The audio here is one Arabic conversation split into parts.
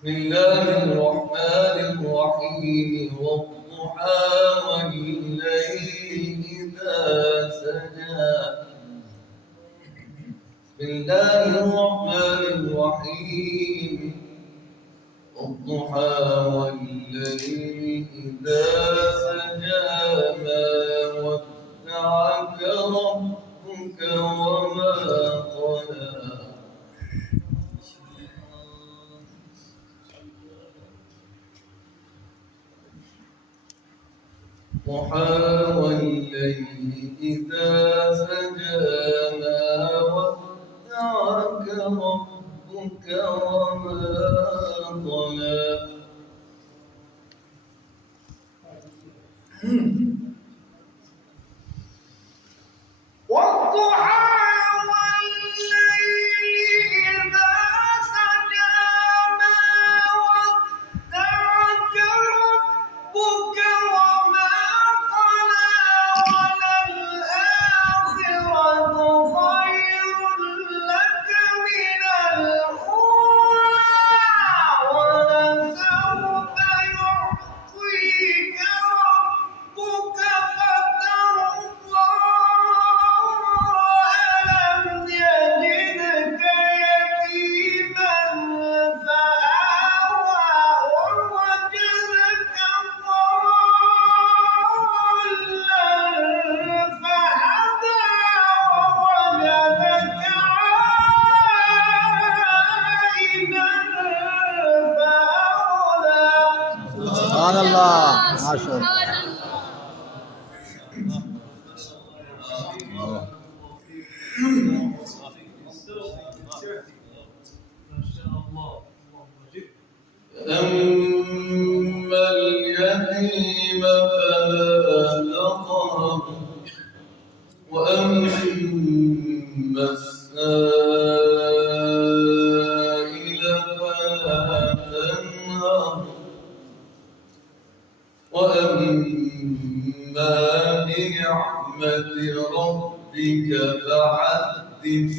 بسم الله الرحمن الرحيم والضحى والليل إذا سجى. بسم الله الرحمن الرحيم والضحى والليل إذا سجى ما ودعك ربك وما قلى والضحى والليل إذا سجى ما ودعك ربك وما قلى والضحى سبحان الله ما شاء الله. أما اليتيم فلا تقهر وأما السائل فلا تنهر وأما بنعمة ربك فحدث.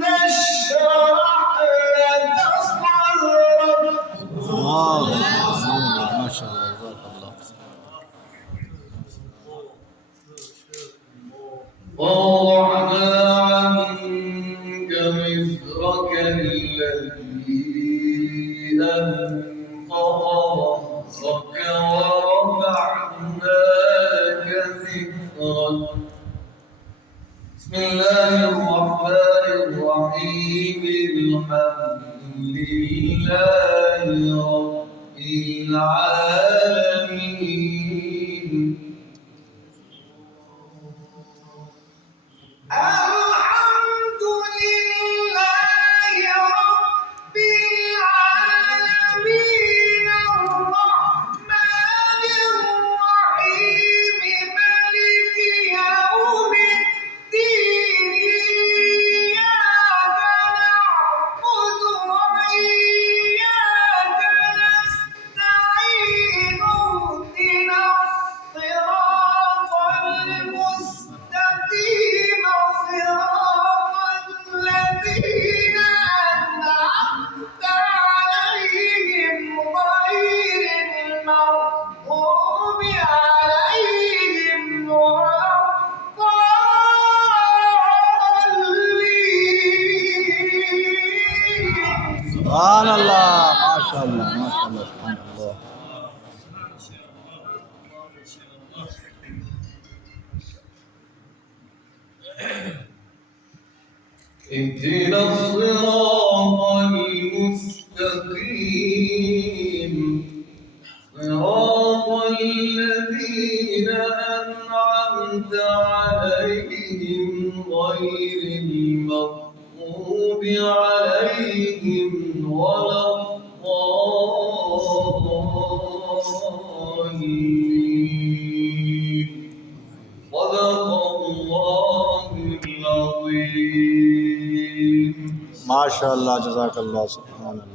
ما شاء الله جزاك الله. ووضعنا عنك وزرك الذي أنقض ظهرك ورفعنا لك ذكرك. بسم الله الرحمن الرحيم الحمد لله رب العالمين الحمد لله رب العالمين الرحمن الرحيم مالك يوم الدين إياك نعبد وإياك نستعين اهدنا الصراط المستقيم صراط الذين أنعمت عليهم غير المغضوب عليهم ولا الضالين. سبحان الله ما شاء الله ما شاء الله سبحان الله. اهدنا الصراط المستقيم صراط الذين أنعمت عليهم غير المغضوب عليهم ولا الضالين صدق الله العظيم माशाअल्लाह, जज़ाकल्लाह, सुभान अल्लाह।